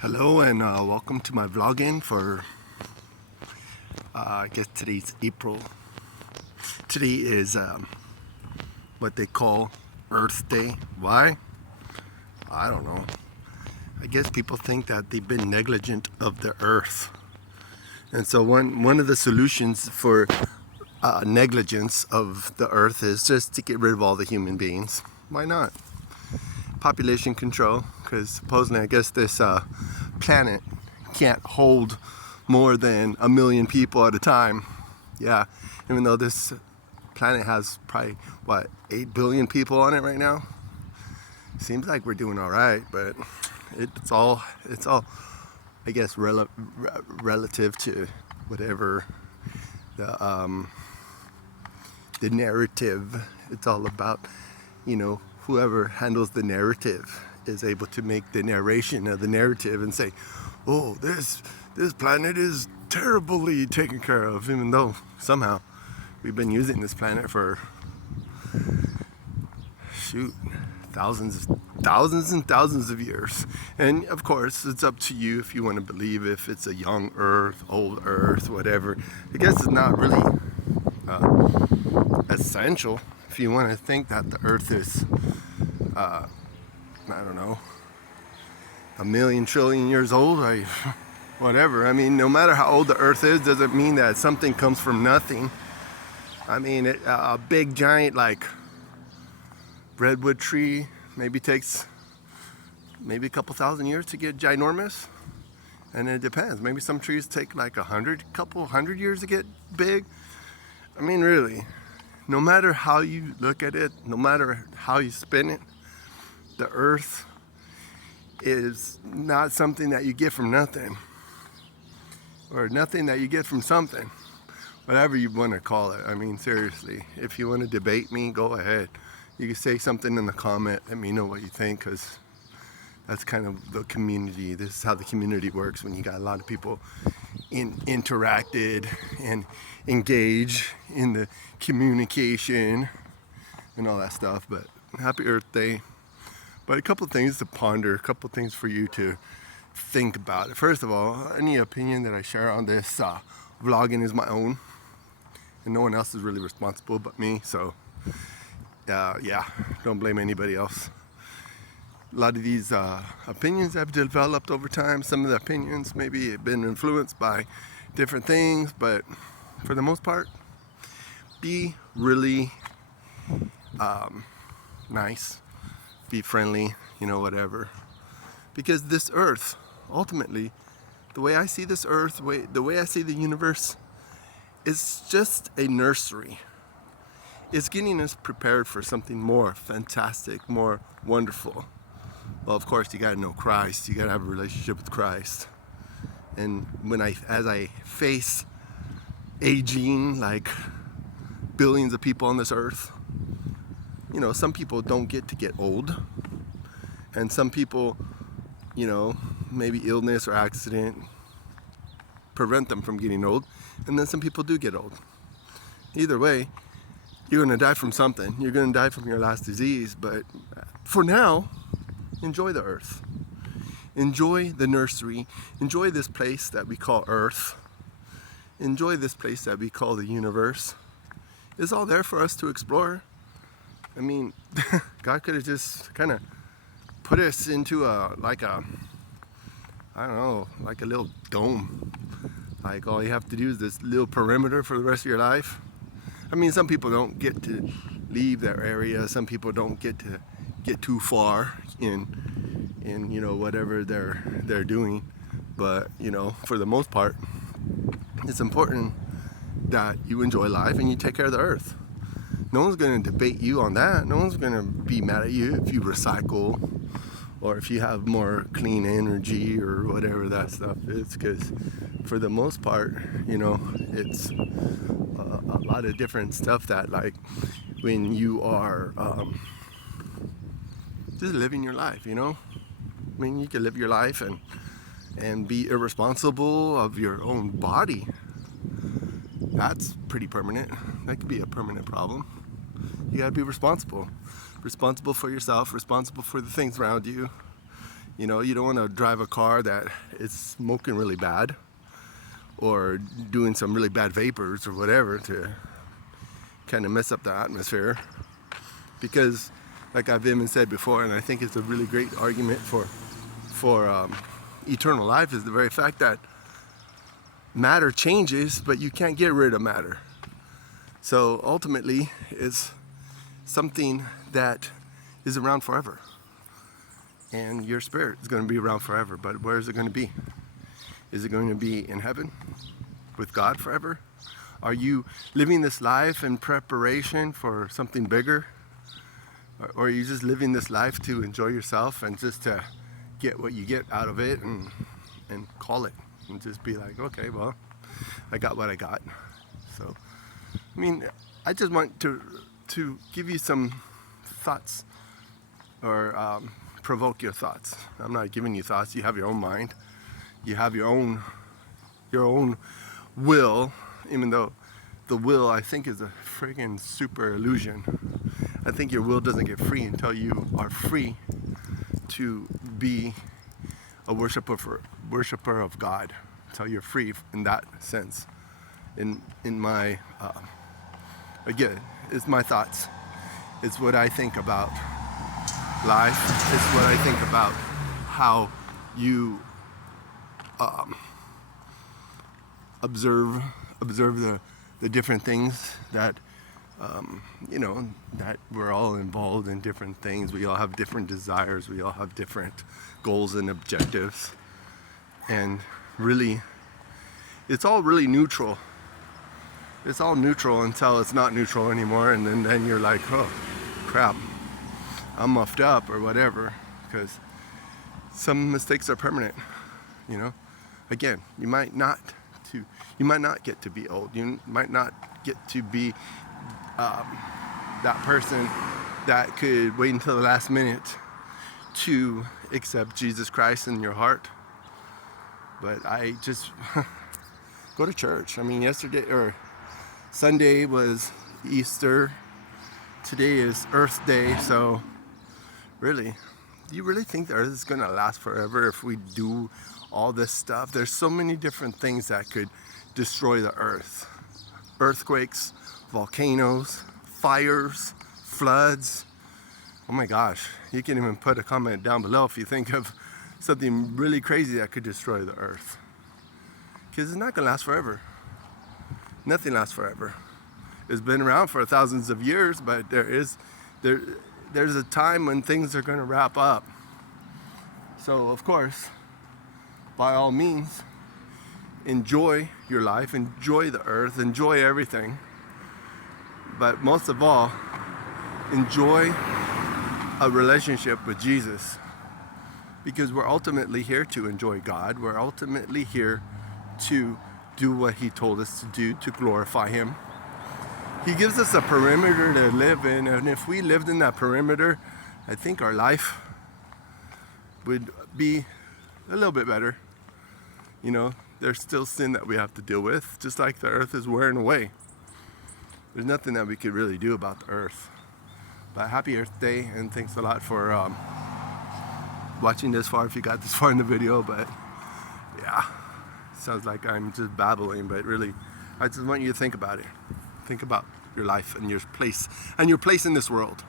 Hello and welcome to my vlogging for I guess today's April. Today is what they call Earth Day. Why? I don't know. I guess people think that they've been negligent of the earth. And so one of the solutions for negligence of the earth is just to get rid of all the human beings. Why not? Population control, because supposedly I guess this planet can't hold more than 1 million people at a time. Yeah, even though this planet has probably, 8 billion people on it right now. Seems like we're doing all right, but it's all I guess relative to whatever the narrative. It's all about, whoever handles the narrative is able to make the narration of the narrative and say, oh, this planet is terribly taken care of, even though somehow we've been using this planet for thousands and thousands of years. And of course it's up to you if you want to believe if it's a young earth, old earth, whatever. I guess it's not really essential if you want to think that the earth is I don't know, 1 million trillion years old. Whatever. I mean, no matter how old the earth is, doesn't mean that something comes from nothing. I mean, a big giant like redwood tree takes maybe a couple thousand years to get ginormous, and it depends. Maybe some trees take like couple hundred years to get big. I mean, really, no matter how you look at it, no matter how you spin it, the earth is not something that you get from nothing, or nothing that you get from something, whatever you want to call it. I mean, seriously, if you want to debate me, go ahead. You can say something in the comment, let me know what you think, because that's kind of the community. This is how the community works when you got a lot of people interacted and engage in the communication and all that stuff. But happy Earth Day. But a couple things to ponder, a couple things for you to think about. First of all, any opinion that I share on this vlogging is my own, and no one else is really responsible but me. So yeah, don't blame anybody else. A lot of these opinions have developed over time. Some of the opinions maybe have been influenced by different things, but for the most part, be really nice, be friendly, whatever. Because this earth, ultimately, the way I see this earth, the way I see the universe, is just a nursery. It's getting us prepared for something more fantastic, more wonderful. Well, of course, you gotta know Christ. You gotta have a relationship with Christ. And as I face aging, like billions of people on this earth, some people don't get to get old, and some people, maybe illness or accident prevent them from getting old, and then some people do get old. Either way, you're gonna die from something. You're gonna die from your last disease, but for now, enjoy the earth. Enjoy the nursery. Enjoy this place that we call Earth. Enjoy this place that we call the universe. It's all there for us to explore. I mean, God could have just kind of put us into a little dome. Like all you have to do is this little perimeter for the rest of your life. I mean, some people don't get to leave their area. Some people don't get to get too far in whatever they're doing. But for the most part, it's important that you enjoy life and you take care of the earth. No one's going to debate you on that. No one's going to be mad at you if you recycle or if you have more clean energy or whatever that stuff is, because for the most part, it's a lot of different stuff that, like, when you are just living your life, I mean, you can live your life and be irresponsible of your own body. That's pretty permanent. That could be a permanent problem. You gotta be responsible for yourself, responsible for the things around you. You know, you don't want to drive a car that is smoking really bad or doing some really bad vapors or whatever to kind of mess up the atmosphere. Because, like I've even said before, and I think it's a really great argument for eternal life, is the very fact that matter changes, but you can't get rid of matter. So ultimately, it's something that is around forever. And your spirit is going to be around forever, but where is it going to be? Is it going to be in heaven with God forever? Are you living this life in preparation for something bigger? Or are you just living this life to enjoy yourself and just to get what you get out of it and call it? And just be like, okay, well, I got what I got. So, I mean, I just want to give you some thoughts or provoke your thoughts. I'm not giving you thoughts. You have your own mind. You have your own will, even though the will, I think, is a friggin' super illusion. I think your will doesn't get free until you are free to be a worshiper of God. Until you're free in that sense. In my, again, it's my thoughts. It's what I think about life. It's what I think about how you observe the different things that you know, that we're all involved in different things. We all have different desires. We all have different goals and objectives. And really, it's all really neutral. It's all neutral until it's not neutral anymore. And then you're like, oh, crap, I'm muffed up or whatever. Because some mistakes are permanent, you know. Again, you might not get to be old. You might not get to be that person that could wait until the last minute to accept Jesus Christ in your heart. But I just go to church. I mean, yesterday or Sunday was Easter. Today is Earth Day. So really, do you really think the earth is going to last forever if we do all this stuff? There's so many different things that could destroy the earth. Earthquakes, volcanoes, fires, floods. Oh my gosh, you can even put a comment down below if you think of something really crazy that could destroy the earth. Because it's not going to last forever. Nothing lasts forever. It's been around for thousands of years, but there's a time when things are going to wrap up. So of course, by all means, enjoy your life, enjoy the earth, enjoy everything. But most of all, enjoy a relationship with Jesus. Because we're ultimately here to enjoy God. We're ultimately here to do what He told us to do, to glorify Him. He gives us a perimeter to live in, and if we lived in that perimeter, I think our life would be a little bit better. You know, there's still sin that we have to deal with, just like the earth is wearing away. There's nothing that we could really do about the earth. But happy Earth Day, and thanks a lot for watching this far, if you got this far in the video. But yeah, sounds like I'm just babbling, but really, I just want you to think about it. Think about your life and your place in this world.